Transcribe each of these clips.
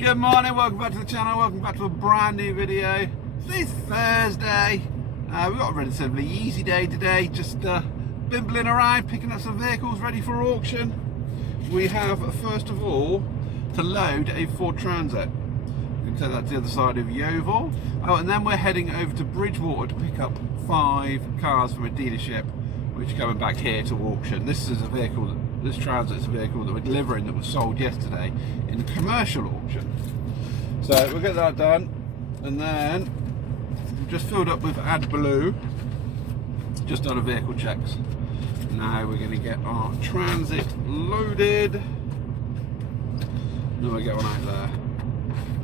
Good morning, welcome back to the channel, welcome back to a brand new video. Today's Thursday. We've got a relatively easy day today, just bimbling around, picking up some vehicles ready for auction. We have, first of all, to load a Ford Transit. We can take that to the other side of Yovil. Oh, and then we're heading over to Bridgewater to pick up 5 cars from a dealership, which are coming back here to auction. This is a vehicle, this Transit is a vehicle that we're delivering that was sold yesterday in a commercial auction. So we'll get that done, and then we've just filled up with AdBlue, just done a vehicle checks. Now we're going to get our Transit loaded, then we'll get one out there.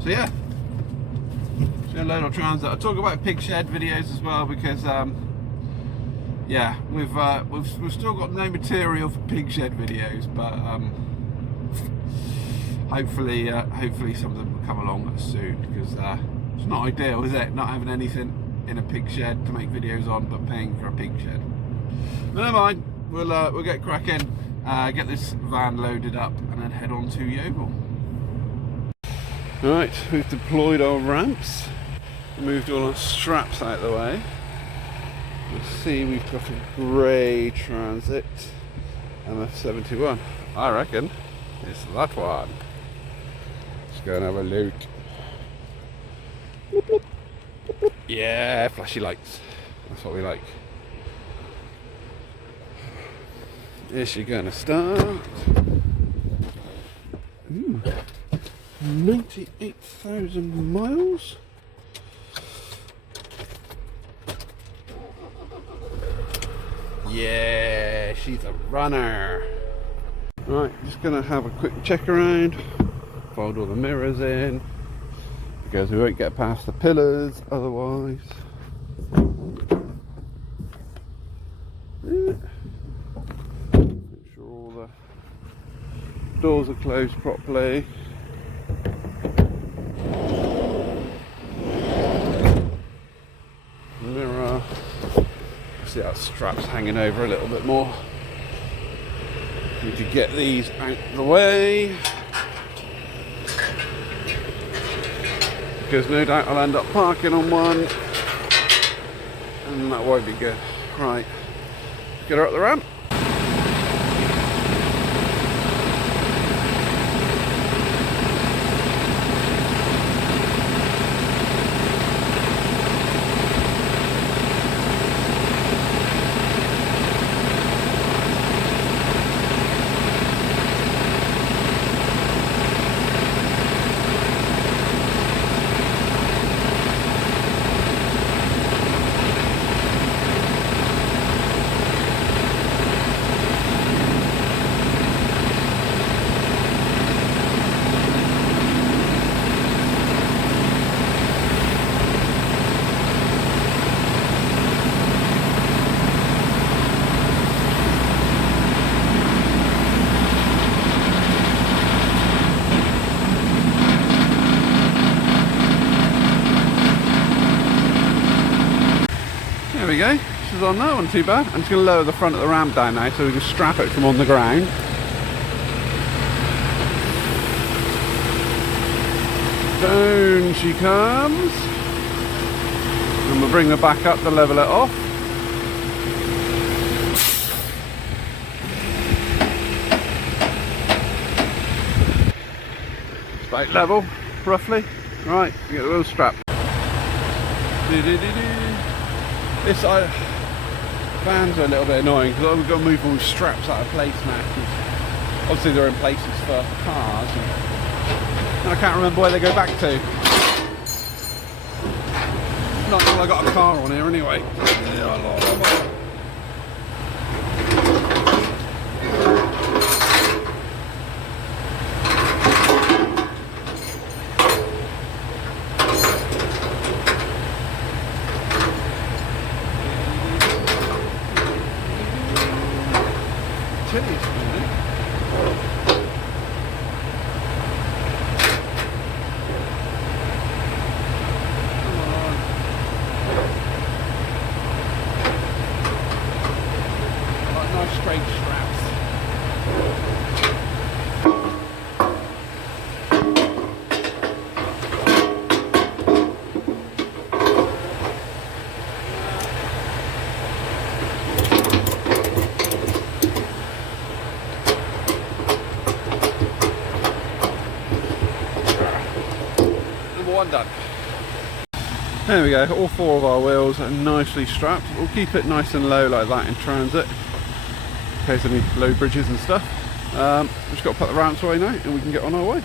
So yeah, just going to load our Transit. I'll talk about pig shed videos as well, because yeah, we've still got no material for pig shed videos, but hopefully some of them will come along soon, because it's not ideal, is it? Not having anything in a pig shed to make videos on, but paying for a pig shed. But never mind, we'll get cracking, get this van loaded up, and then head on to Yovil. Right, we've deployed our ramps, moved all our straps out of the way. You'll see we've got a grey Transit MF71. I reckon it's that one. Let's go and have a look. Bloop, bloop, bloop, bloop. Yeah, flashy lights. That's what we like. Is she gonna start? Ooh, 98,000 miles. Yeah, she's a runner. Right, just gonna have a quick check around, fold all the mirrors in, because we won't get past the pillars otherwise. Make sure all the doors are closed properly. Mirror. See that strap's hanging over a little bit more. Need to get these out of the way, because no doubt I'll end up parking on one, and that won't be good. Right, get her up the ramp. There we go, she's on that one, too bad. I'm just going to lower the front of the ramp down now so we can strap it from on the ground. Down she comes. And we'll bring her back up to level it off. It's about level, roughly. Right, we get the wheel strapped. This vans are a little bit annoying, because we've got to move all the straps out of place now. Obviously they're in places for cars, and I can't remember where they go back to. Not until I got a car on here anyway. one done. There we go, all 4 of our wheels are nicely strapped. We'll keep it nice and low like that in transit, in case any low bridges and stuff. Just got to put the ramps away now and we can get on our way.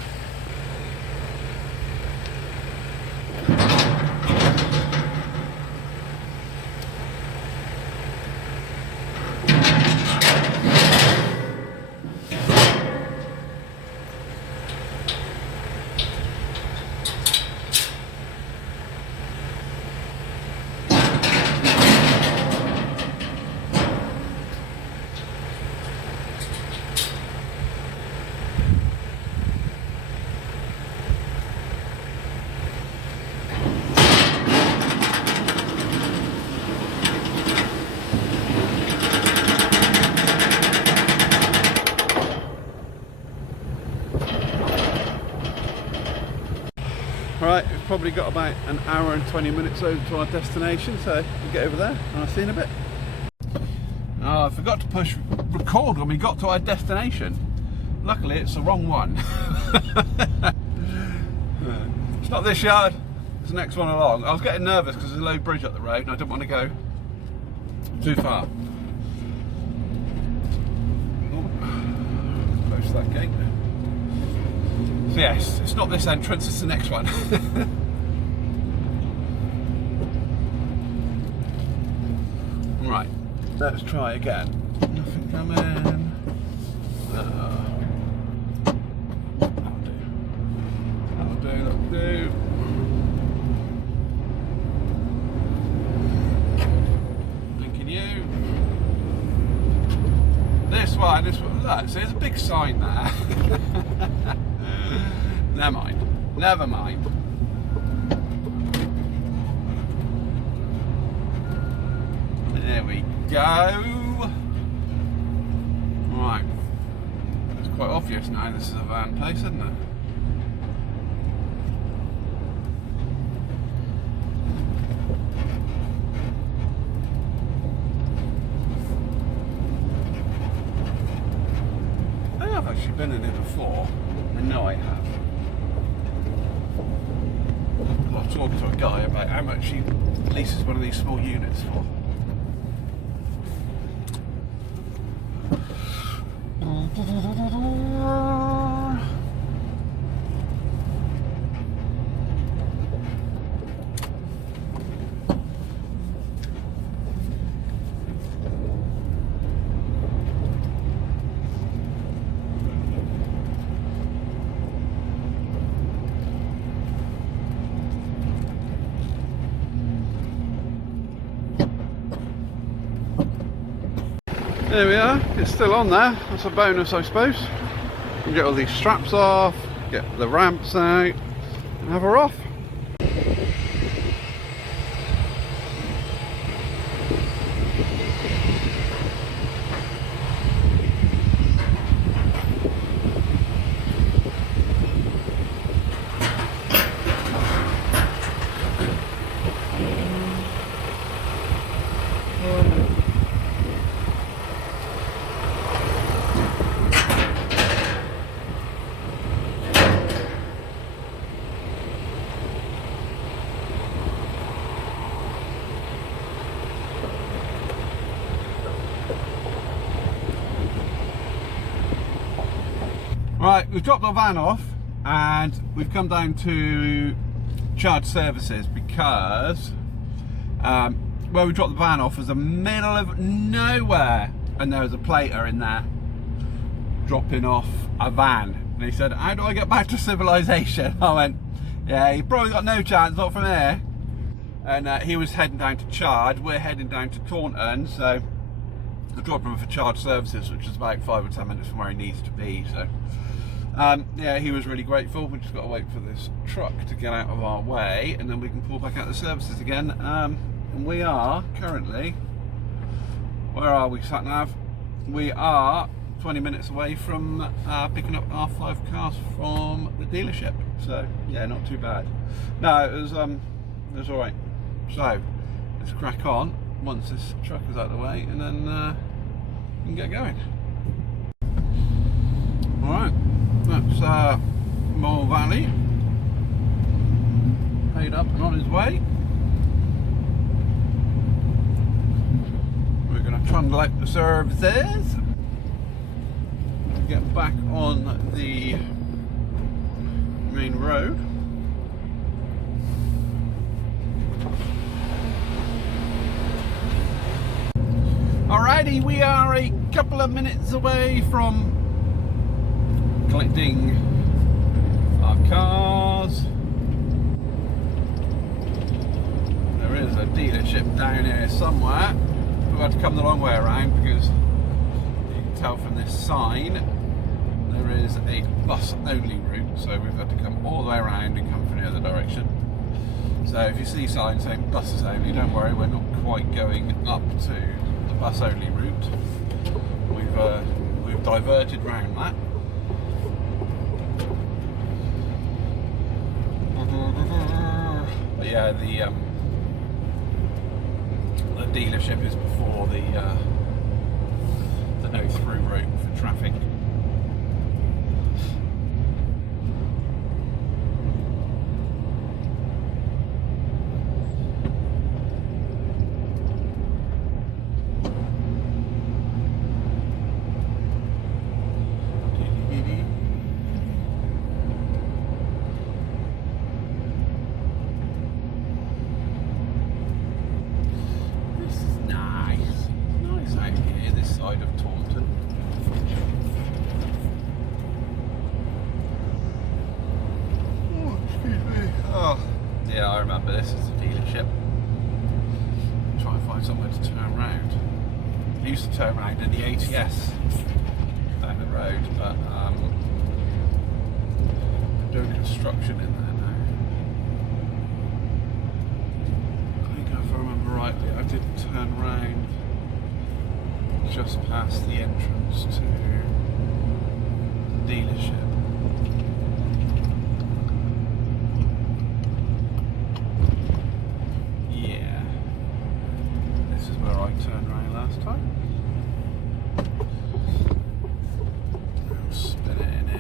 Right, we've probably got about an hour and 20 minutes over to our destination, so we'll get over there and I'll see you in a bit. Oh, I forgot to push record when we got to our destination. Luckily it's the wrong one. It's not this yard, it's the next one along. I was getting nervous because there's a low bridge up the road and I didn't want to go too far. Close that gate. So yes, it's not this entrance, it's the next one. Right, let's try again. Nothing coming. That'll do. Thinking you. This one, look, so there's a big sign there. Never mind. There we go. Right. It's quite obvious now this is a van place, isn't it? I have actually been in it before. I know I have. I was talking to a guy about how much he leases one of these small units for. There we are, it's still on there, that's a bonus I suppose. You can get all these straps off, get the ramps out and have her off. Right, we've dropped our van off and we've come down to charge services because where we dropped the van off was the middle of nowhere and there was a plater in there dropping off a van. And he said, how do I get back to civilization? I went, yeah, you probably got no chance, not from here. And he was heading down to Chard, we're heading down to Taunton, so I dropped him for charge services, which is about 5 or 10 minutes from where he needs to be. So yeah, he was really grateful. We just got to wait for this truck to get out of our way and then we can pull back out the services again. And we are currently, where are we, sat nav? We are 20 minutes away from picking up our 5 cars from the dealership. So yeah, not too bad. No, it was all right. So let's crack on once this truck is out of the way and then we can get going. All right, that's Mole Valley. paid up and on his way. We're going to trundle out the services, get back on the main road. Alrighty, we are a couple of minutes away from collecting our cars. There is a dealership down here somewhere. We've had to come the long way around because you can tell from this sign there is a bus only route, so we've had to come all the way around and come from the other direction. So if you see signs saying buses only, don't worry, we're not quite going up to the bus only route. We've diverted round that. But yeah, the dealership is before the no through route for traffic. Yeah, I remember this is a dealership. Try and find somewhere to turn around. I used to turn around in the ATS down the road, but they're doing construction in there now. I think if I remember rightly, I did turn around just past the entrance to the dealership. Turned around last time. I'll spin it in here.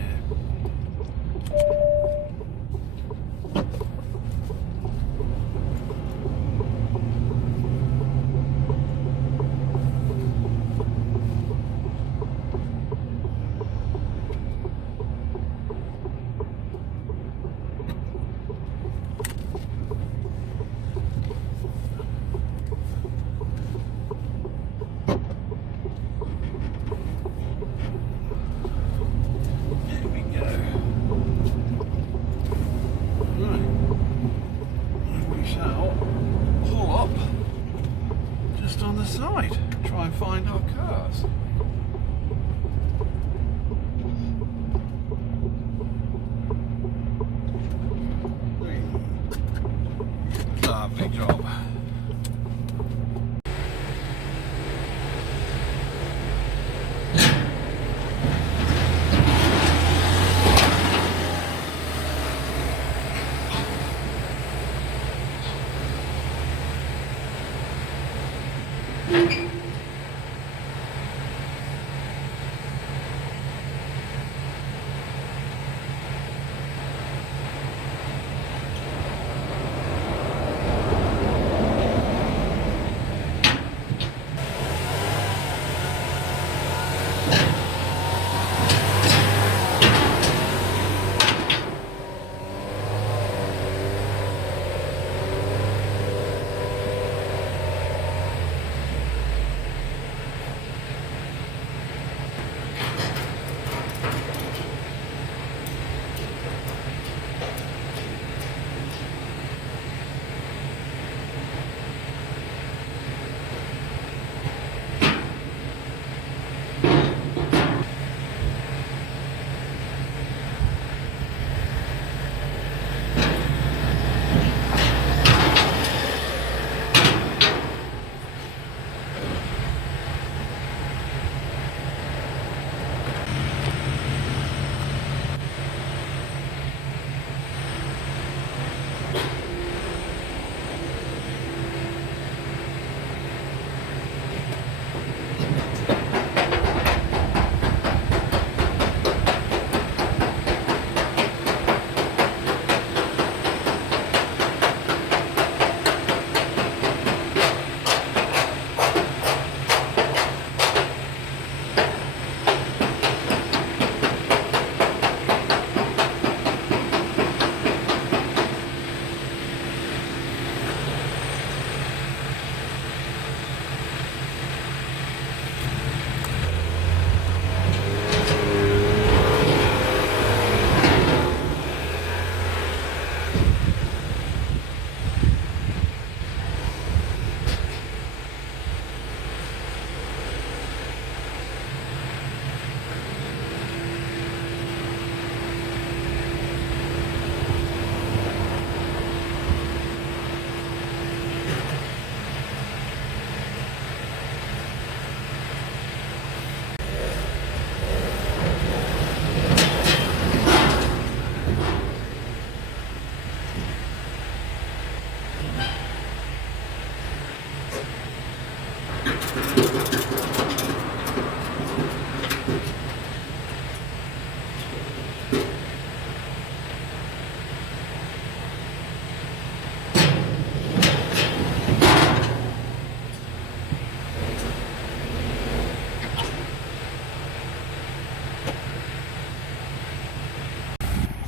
On the side, try and find our cars. Lovely job.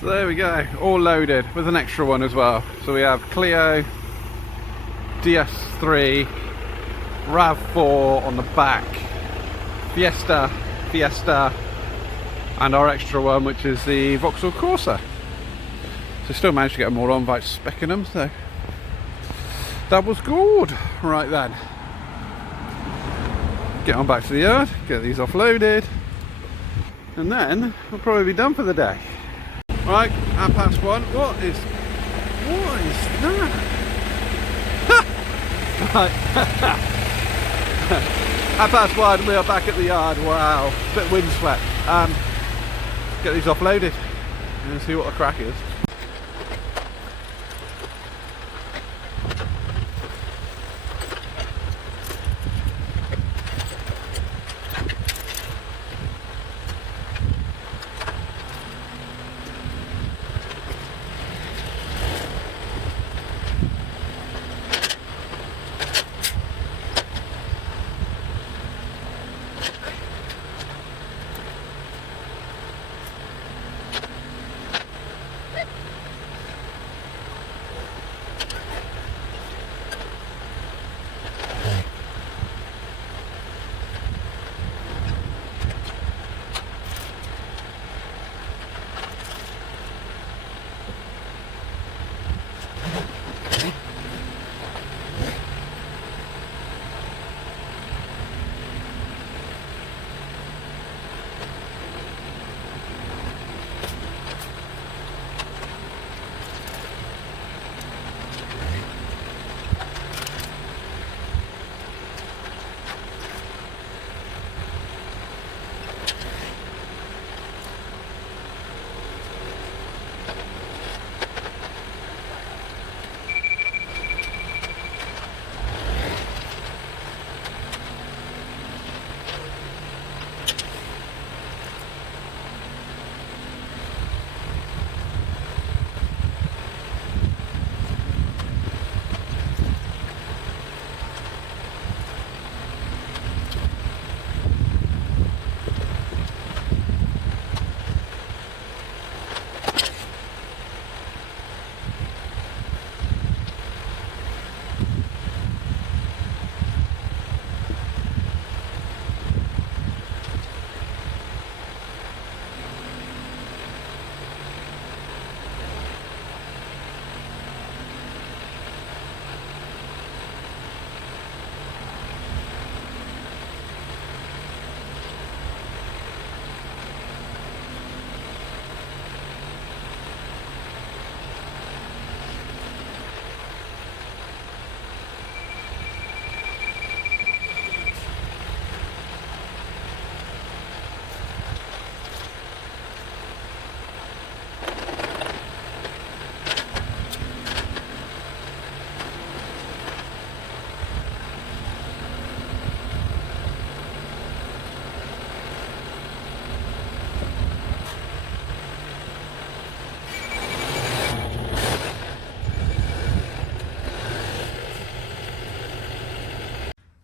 So there we go, all loaded with an extra one as well. So we have Clio, DS3, RAV4 on the back, Fiesta, and our extra one, which is the Vauxhall Corsa. So still managed to get them all on without specking them, so that was good. Right then, get on back to the yard, get these offloaded, and then we'll probably be done for the day. Right, 1:30. What is that? Right. 1:30, we are back at the yard. Wow, bit windswept. Get these offloaded and see what the crack is.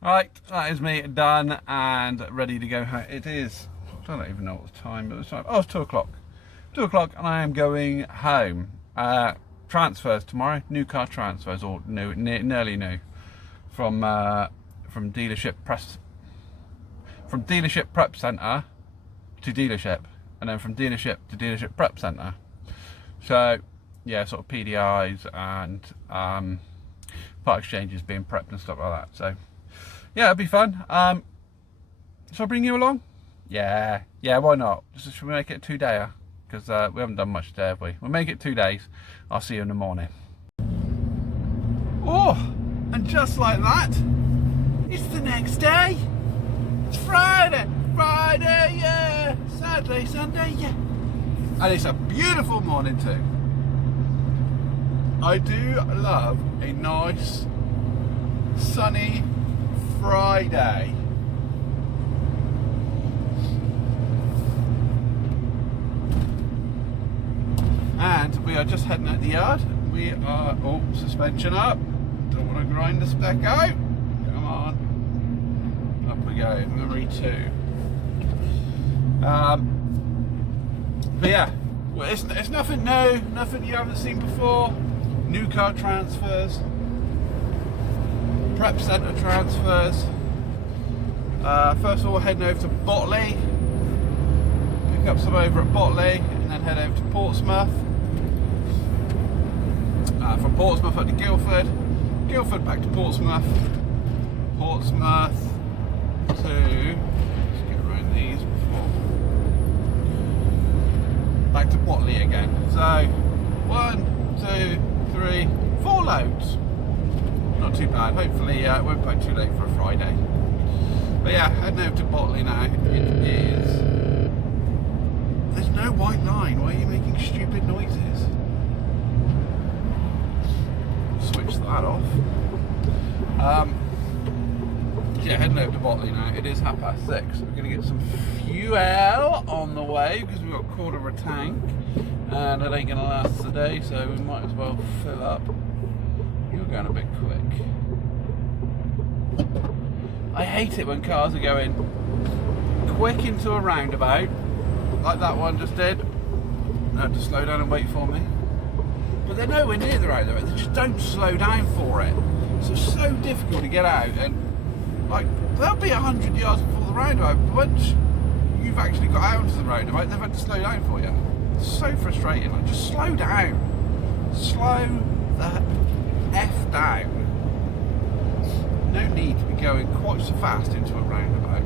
Right, that is me done and ready to go home. It is, I don't even know what the time is. Oh, it's 2 o'clock. 2 o'clock and I am going home. Transfers tomorrow, new car transfers, or new, nearly new, from dealership prep centre to dealership, and then from dealership to dealership prep centre. So yeah, sort of PDIs and part exchanges being prepped and stuff like that. So yeah, it'll be fun. Shall I bring you along? Yeah, why not? Should we make it a 2-dayer? Because we haven't done much today, have we? We'll make it 2 days. I'll see you in the morning. Oh, and just like that, it's the next day. It's Friday, yeah. Saturday, Sunday, yeah. And it's a beautiful morning too. I do love a nice, sunny Friday. And we are just heading out the yard. We are, oh, suspension up. Don't want to grind the spec out. Come on. Up we go, memory 2. But yeah, Well, it's nothing new, nothing you haven't seen before. New car transfers, prep centre transfers. First of all, heading over to Botley, pick up some over at Botley, and then head over to Portsmouth. From Portsmouth up to Guildford, Guildford back to Portsmouth, Portsmouth to, let's get around these before, back to Botley again. So 1, 2, 3, 4 loads. Not too bad. Hopefully it won't be too late for a Friday. But yeah, heading over to Botley now. It is. There's no white line. Why are you making stupid noises? Switch that off. Yeah, heading over to Botley now. It is 6:30. We're going to get some fuel on the way because we've got a quarter of a tank, and it ain't going to last today, so we might as well fill up. You're going a bit quick. I hate it when cars are going quick into a roundabout, like that one just did. They had to slow down and wait for me. But they're nowhere near the roundabout, they just don't slow down for it. So it's so difficult to get out, and like they'll be 100 yards before the roundabout, but once you've actually got out into the roundabout, they've had to slow down for you. It's so frustrating. Like, just slow down. Slow the F down. No need to be going quite so fast into a roundabout.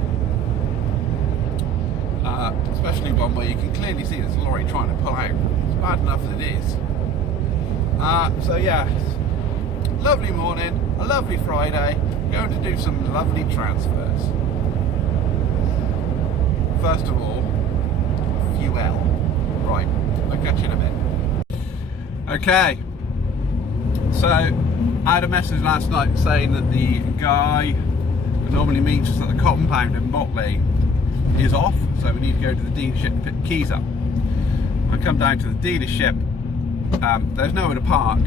Especially one where you can clearly see there's a lorry trying to pull out. It's bad enough as it is. So yeah, lovely morning, a lovely Friday, going to do some lovely transfers. First of all, fuel. Right, I'll catch you in a bit. Okay, so I had a message last night saying that the guy who normally meets us at the compound in Botley is off, so we need to go to the dealership to pick the keys up. I come down to the dealership, there's nowhere to park,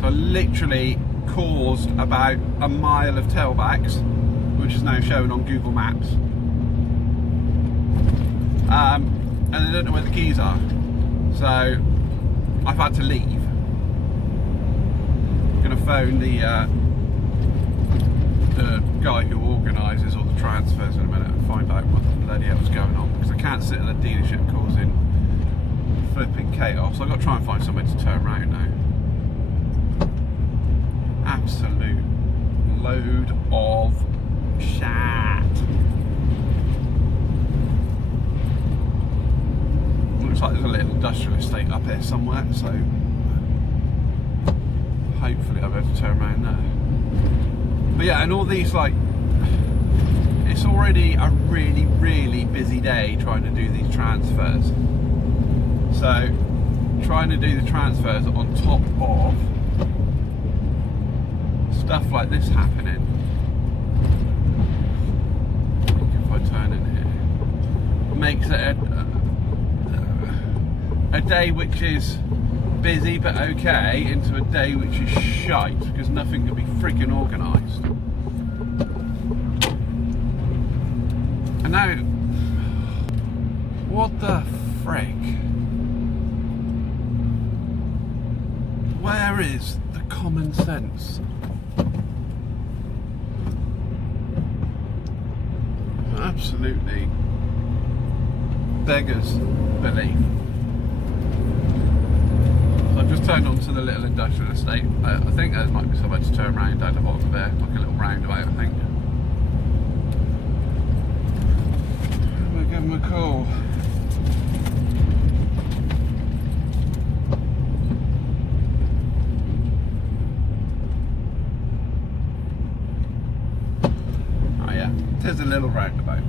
so I literally caused about a mile of tailbacks, which is now shown on Google Maps, and I don't know where the keys are, so I've had to leave. I'm going to phone the guy who organises all the transfers in a minute and find out what the bloody hell's going on, because I can't sit at a dealership causing flipping chaos. I've got to try and find somewhere to turn around now. Absolute load of shat. Looks like there's a little industrial estate up here somewhere, so hopefully I'll be able to turn around there. But yeah, and all these, like, it's already a really, really busy day trying to do these transfers. So, trying to do the transfers on top of stuff like this happening. I think if I turn in here, makes it a day which is busy but okay into a day which is shite because nothing can be freaking organised. And now, what the frick? Where is the common sense? Absolutely beggars belief. So I've just turned onto the little industrial estate. I think there might be somewhere to turn around down the bottom there, like a little roundabout, I think. We'll give them a call. Oh yeah, there's a little roundabout.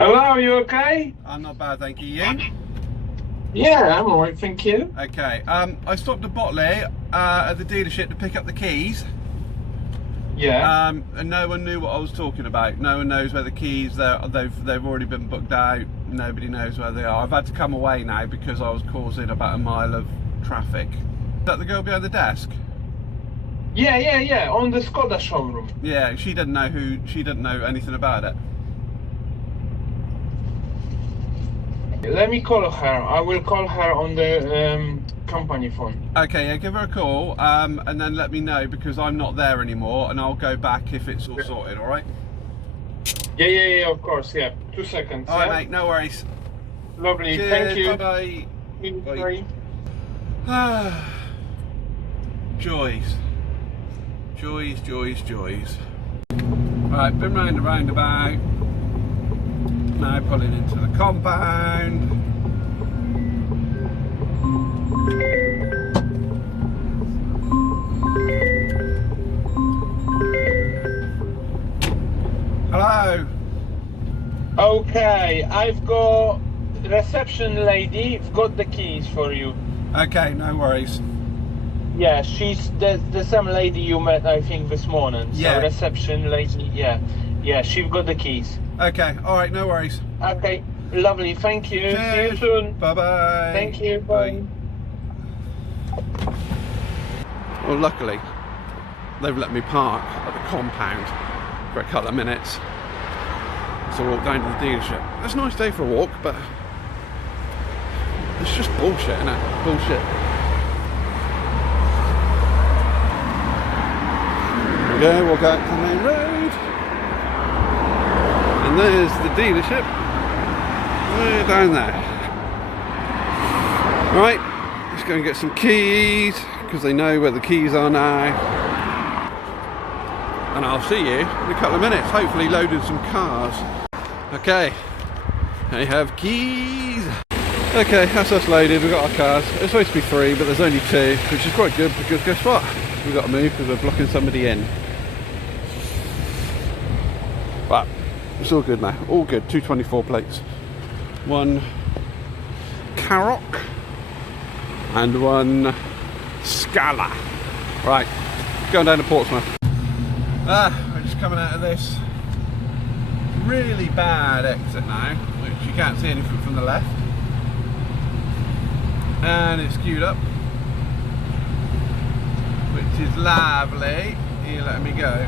Hello, are you okay? I'm not bad, thank you. You? Yeah, I'm alright, thank you. Okay. I stopped at Botley at the dealership to pick up the keys. Yeah. And no one knew what I was talking about. No one knows where the keys they've already been booked out. Nobody knows where they are. I've had to come away now because I was causing about a mile of traffic. Is that the girl behind the desk? Yeah, on the Skoda showroom. Yeah, she didn't know anything about it. Let me call her. I will call her on the company phone. Okay, yeah, give her a call and then let me know because I'm not there anymore and I'll go back if it's all sorted, alright? Yeah, of course, yeah. 2 seconds. Alright, yeah? mate, no worries. Lovely, Cheers, thank you. bye-bye. Bye. Joys. Joys. Right, been round the roundabout. Now pulling into the compound. Hello. Okay, I've got reception lady. I've got the keys for you. Okay, no worries. Yeah, she's the same lady you met, I think, this morning. So Yeah. reception lady, yeah, she's got the keys. Okay, alright, no worries. Okay, lovely, thank you. Cheers. See you soon. Bye-bye. Thank you, bye. Well, luckily, they've let me park at the compound for a couple of minutes. So I walk down to the dealership. It's a nice day for a walk, but it's just bullshit, isn't it? Bullshit. There we go, walk out to the main road. And there's the dealership. Way down there. Right, let's go and get some keys, because they know where the keys are now. And I'll see you in a couple of minutes, hopefully loading some cars. Okay, I have keys. Okay, that's us loaded, we've got our cars. It's supposed to be 3, but there's only 2, which is quite good because guess what? We've got to move because we're blocking somebody in. But it's all good now, all good. 224 plates. 1 Karoq and 1 Scala. Right, going down to Portsmouth. We're just coming out of this really bad exit now, which you can't see anything from the left. And it's queued up, which is lovely. You're letting me go.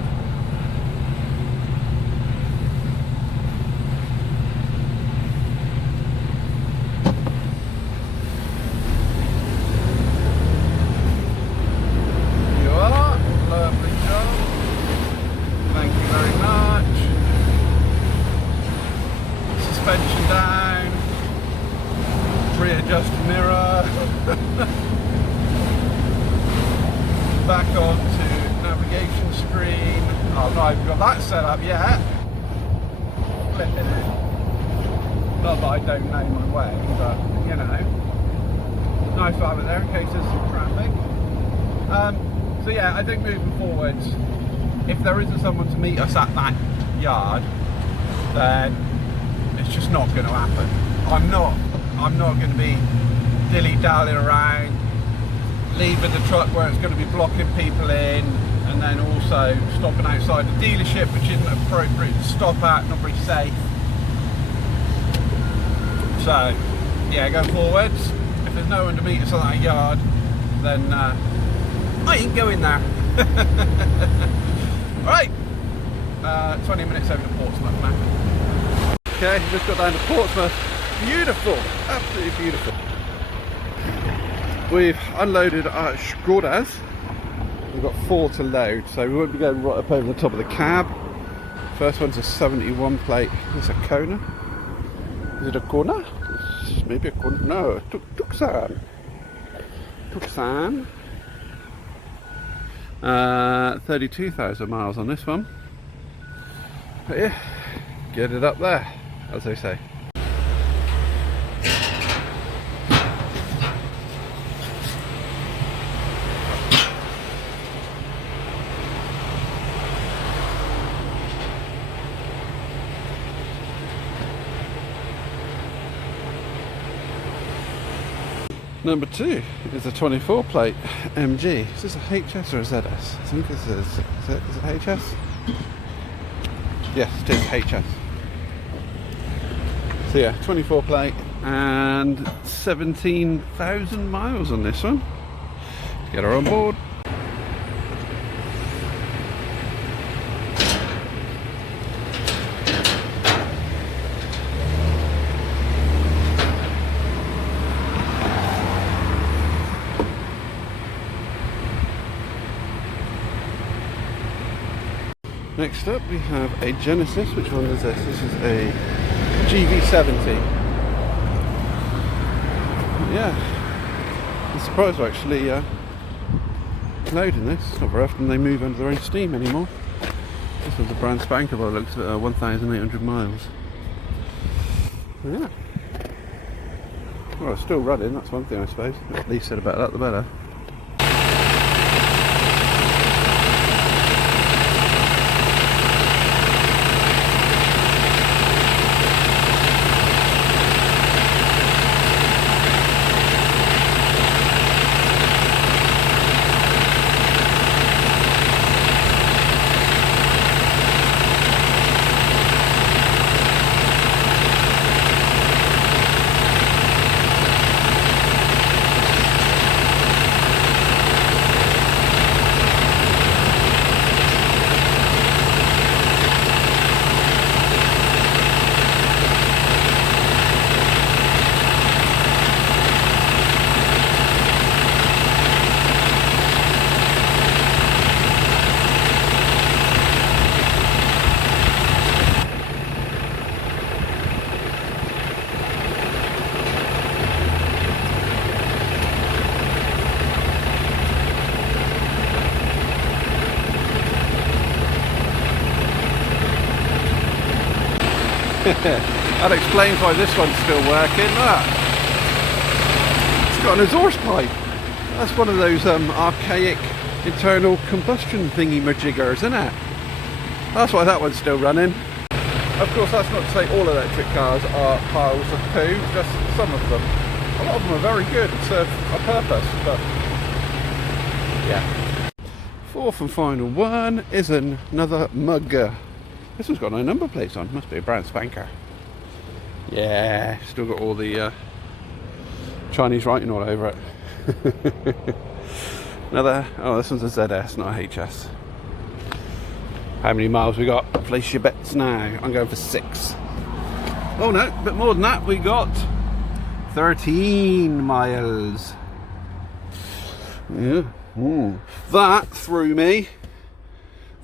You are. Lovely job. Thank you very much. Suspension down. Readjust mirror. Back onto navigation screen. Oh, I've not even got that set up yet. Flipping it. Not that I don't know my way, but you know. Nice to have it there in case there's some traffic. So yeah, I think moving forwards, if there isn't someone to meet us at that yard, then it's just not going to happen. I'm not going to be dilly-dallying around, leaving the truck where it's going to be blocking people in, and then also stopping outside the dealership, which isn't appropriate to stop at, not very safe. So, yeah, going forwards, if there's no one to meet us at that yard, then I ain't going there. Right, 20 minutes over to Portsmouth now. Okay, just got down to Portsmouth. Beautiful, absolutely beautiful. We've unloaded our Skodas. We've got 4 to load, so we won't be going right up over the top of the cab. First one's a 71 plate. It's a Kona. Is it a Kona? It's maybe a Kona. No, Tucson. 32,000 miles on this one. But yeah, get it up there, as they say. Number 2 is a 24 plate MG. Is this a HS or a ZS? I think this is it HS? Yes, it is HS. So yeah, 24 plate and 17,000 miles on this one. Let's get her on board. Next up we have a Genesis. Which one is this? This is a GV70. Yeah, I'm surprised we're actually loading this. It's not very often they move under their own steam anymore. This one's a brand spanker by the looks of it, 1,800 miles. Yeah. Well, it's still running, that's one thing I suppose. At least said about that, the better. That explains why this one's still working. Look. It's got an exhaust pipe. That's one of those archaic internal combustion thingy-majiggers, isn't it? That's why that one's still running. Of course, that's not to say all electric cars are piles of poo, just some of them. A lot of them are very good and serve a purpose, but yeah. Fourth and final one is another Mugger. This one's got no number plates on, must be a brand spanker. Yeah, still got all the Chinese writing all over it. Another, oh, this one's a ZS, not a HS. How many miles we got? Place your bets now. I'm going for 6. Oh no, a bit more than that. We got 13 miles. Yeah. That threw me.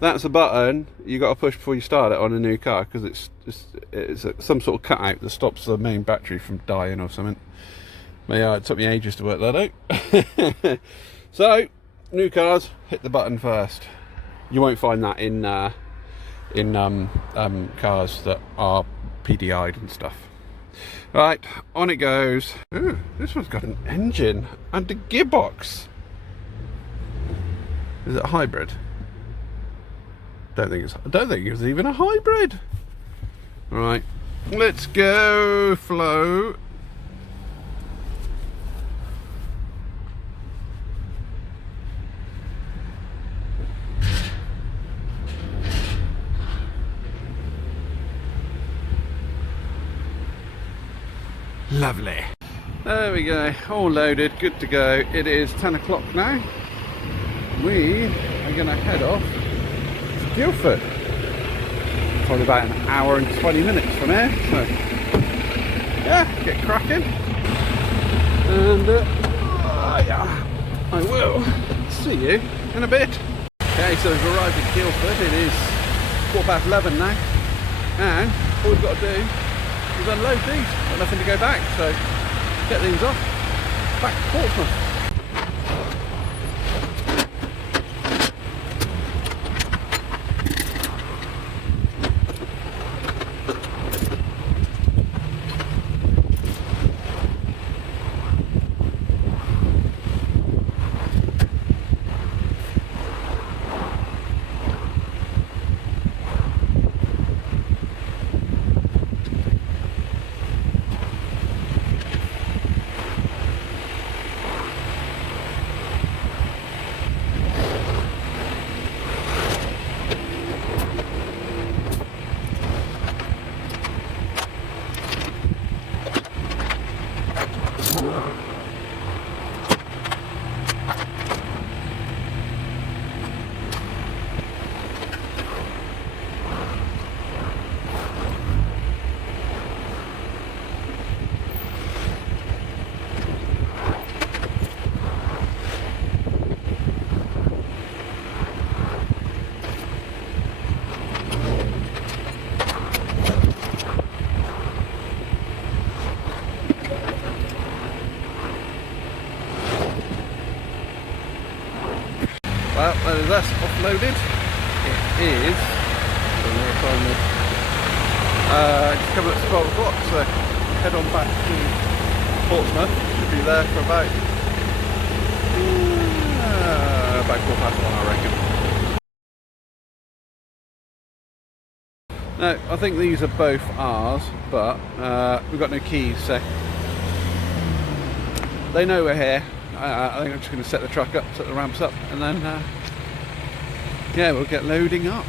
That's a button you got to push before you start it on a new car, because it's some sort of cutout that stops the main battery from dying or something. But yeah, it took me ages to work that out. So, new cars, hit the button first. You won't find that in cars that are PDI'd and stuff. Right, on it goes. Ooh, this one's got an engine and a gearbox. Is it a hybrid? I don't think it's even a hybrid. Right, let's go, Flo. Lovely. There we go, all loaded, good to go. It is 10 o'clock now. We are going to head off to Guildford. Probably about an hour and 20 minutes from here. So, yeah, get cracking. And yeah, I will see you in a bit. Okay, so we've arrived at Guildford. It is 11:15 now. And all we've got to do is unload these. Got nothing to go back, so get these off. Back to Portsmouth. Well, that is us offloaded. It is, I don't know what time it is, just coming up to 12 o'clock, so head on back to Portsmouth. Should be there for about 1:15, I reckon. Now, I think these are both ours, but we've got no keys, so they know we're here. I think I'm just going to set the truck up, set the ramps up, and then yeah, we'll get loading up.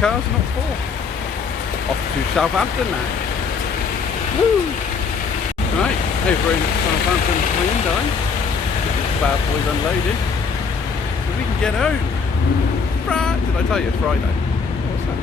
cars, not 4. Off to Southampton now. Woo! Right, over in Southampton Hyundai. This bad boy's unloaded. So we can get home. Did I tell you it's Friday? What's that?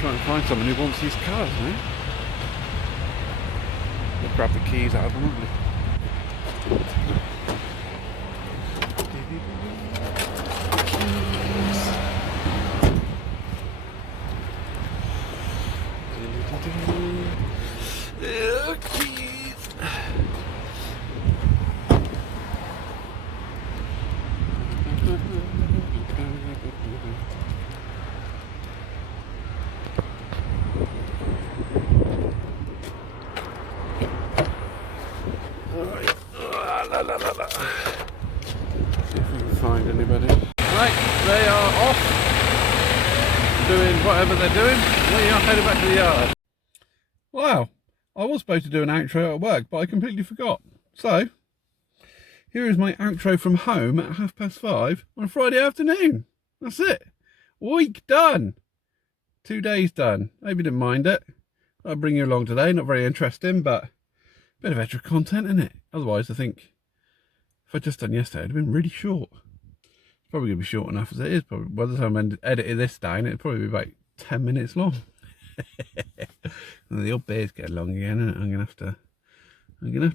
trying to find someone who wants these cars now. We'll grab the keys out of them, won't we? See if we can find anybody. Right, they are off doing whatever they're doing. We are headed back to the yard. Wow, I was supposed to do an outro at work, but I completely forgot. So, here is my outro from home at 5:30 on a Friday afternoon. That's it. Week done. 2 days done. Hope you didn't mind it. I'll bring you along today. Not very interesting, but a bit of extra content in it. Otherwise, I think if I'd just done yesterday, it'd have been really short. It's probably going to be short enough as it is. Probably by the time I edited this down, it'd probably be about 10 minutes long. And the old bears get along again, and I'm gonna have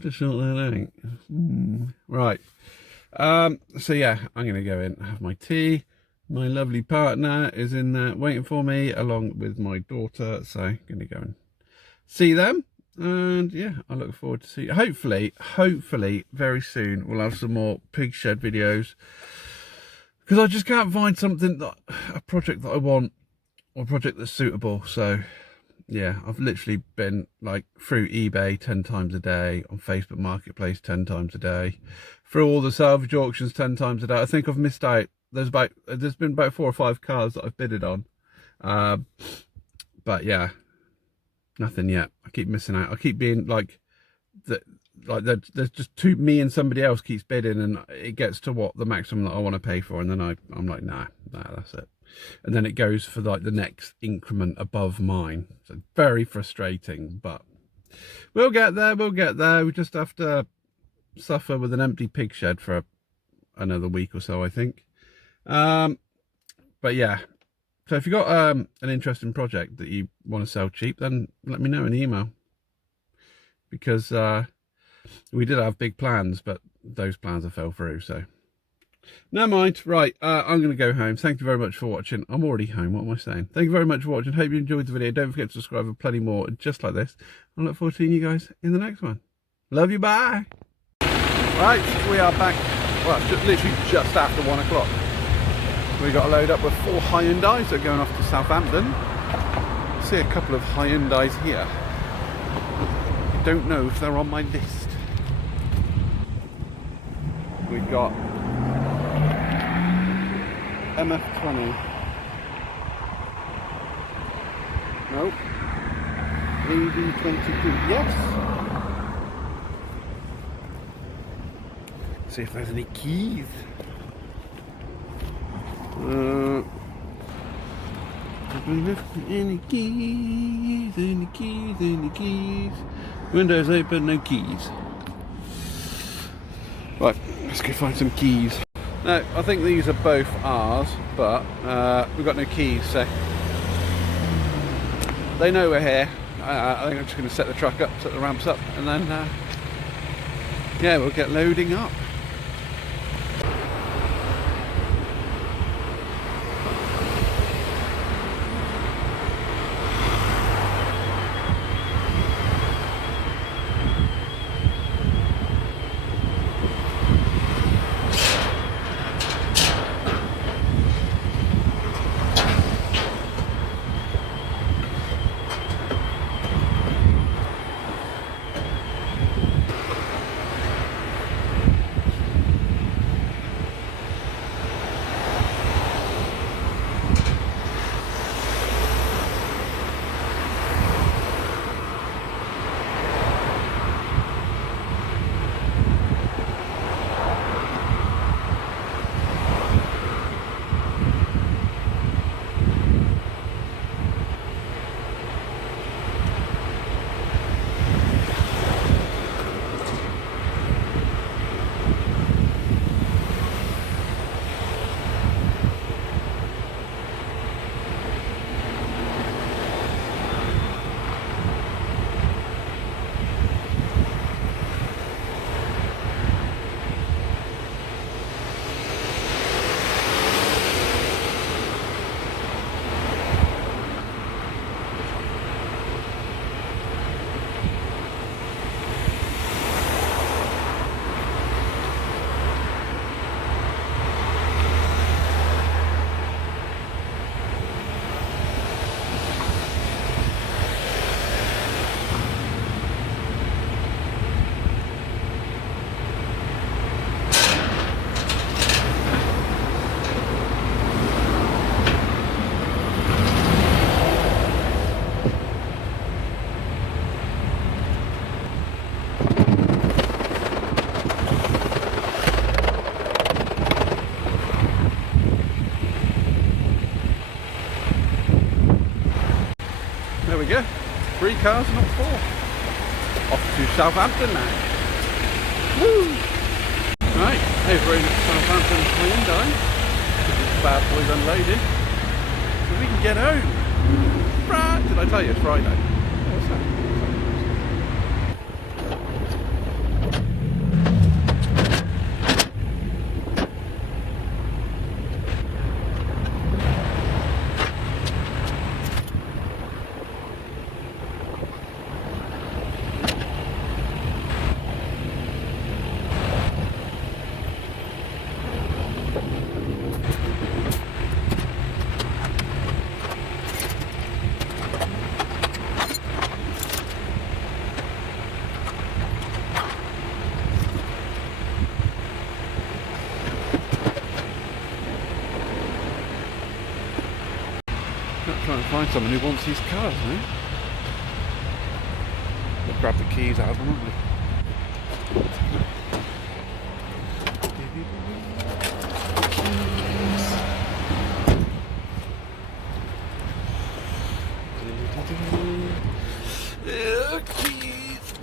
to sort that out. Right. So yeah, I'm gonna go in and have my tea. My lovely partner is in there waiting for me, along with my daughter. So I'm gonna go and see them. And yeah, I look forward to see. Hopefully, very soon we'll have some more pig shed videos, because I just can't find a project that I want, or a project that's suitable. So yeah, I've literally been like through eBay 10 times a day, on Facebook Marketplace 10 times a day, through all the salvage auctions 10 times a day. I think I've missed out. There's been about 4 or 5 cars that I've bidded on, but yeah, nothing yet. I keep missing out. I keep being like there's just me and somebody else keeps bidding, and it gets to what the maximum that I want to pay for, and then I'm like, nah, that's it. And then it goes for like the next increment above mine. So very frustrating, but we'll get there. We just have to suffer with an empty pig shed for another week or so, I think. But yeah, so if you've got an interesting project that you want to sell cheap, then let me know in the email, because we did have big plans, but those plans have fell through, so never mind. Right, I'm going to go home. Thank you very much for watching. I'm already home. What am I saying? Thank you very much for watching. Hope you enjoyed the video. Don't forget to subscribe for plenty more just like this. I look forward to seeing you guys in the next one. Love you. Bye. Right, we are back. Well, literally just after 1 o'clock. We got a load up with 4 Hyundais that are going off to Southampton. See a couple of Hyundais here. I don't know if they're on my list. We've got MF20. Nope. AV22. Yes. See if there's any keys. Any keys. Windows open, no keys. Right, let's go find some keys. Now, I think these are both ours, but we've got no keys, so they know we're here. I think I'm just going to set the truck up, set the ramps up, and then yeah, we'll get loading up. we go. 3 cars, not 4. Off to Southampton now. Woo! Right, over in Southampton Hyundai. This bad boy's unloaded. So we can get home. Right, did I tell you it's Friday? Oh, what's that? Trying to find someone who wants these cars, eh? We'll grab the keys out of them, won't we? Keys.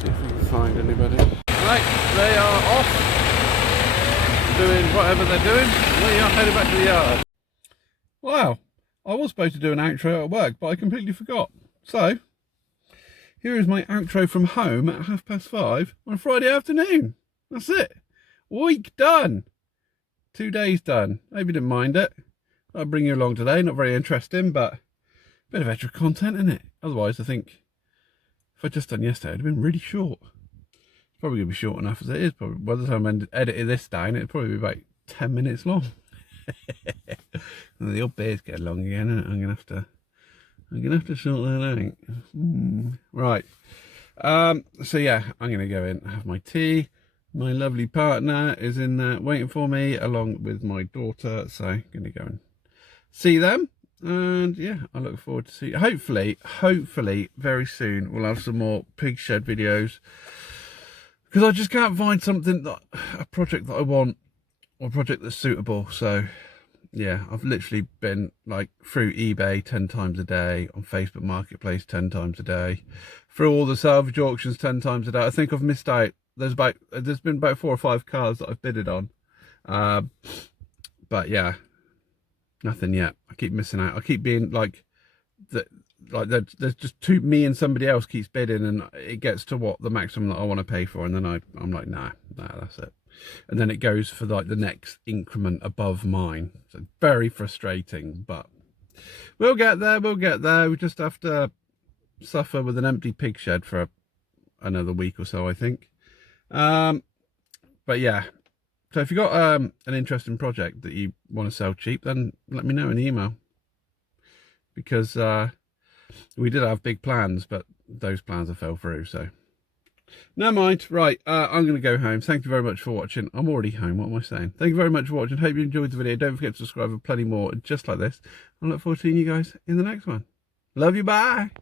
See if we can find anybody. Right, they are off doing whatever they're doing. We are headed back to the yard. Wow, I was supposed to do an outro at work, but I completely forgot. So, here is my outro from home at 5:30 on a Friday afternoon. That's it. Week done. 2 days done. Hope you didn't mind it. I'll bring you along today. Not very interesting, but a bit of extra content in it. Otherwise, I think if I'd just done yesterday, it'd have been really short. It's probably going to be short enough as it is. Probably by the time I edit this down, it'd probably be about 10 minutes long. And the old beard's getting long again, isn't it? I'm gonna have to sort that out. Right. So yeah, I'm gonna go in, have my tea. My lovely partner is in there waiting for me, along with my daughter. So I'm gonna go and see them. And yeah, I look forward to see. Hopefully, very soon we'll have some more pig shed videos, because I just can't find a project that I want, or a project that's suitable. So yeah, I've literally been like through eBay 10 times a day, on Facebook Marketplace 10 times a day, through all the salvage auctions 10 times a day. I think I've missed out. There's been about 4 or 5 cars that I've bidded on, but yeah, nothing yet. I keep missing out. I keep being like there's just me and somebody else keeps bidding, and it gets to what the maximum that I want to pay for, and then I'm like, nah, that's it. And then it goes for like the next increment above mine. So very frustrating, but we'll get there. We just have to suffer with an empty pig shed for another week or so, I think. But yeah, so if you've got an interesting project that you want to sell cheap, then let me know in the email, because we did have big plans, but those plans have fell through, so never mind. Right, I'm going to go home. Thank you very much for watching. I'm already home. What am I saying? Thank you very much for watching. Hope you enjoyed the video. Don't forget to subscribe for plenty more just like this. I look forward to seeing you guys in the next one. Love you. Bye.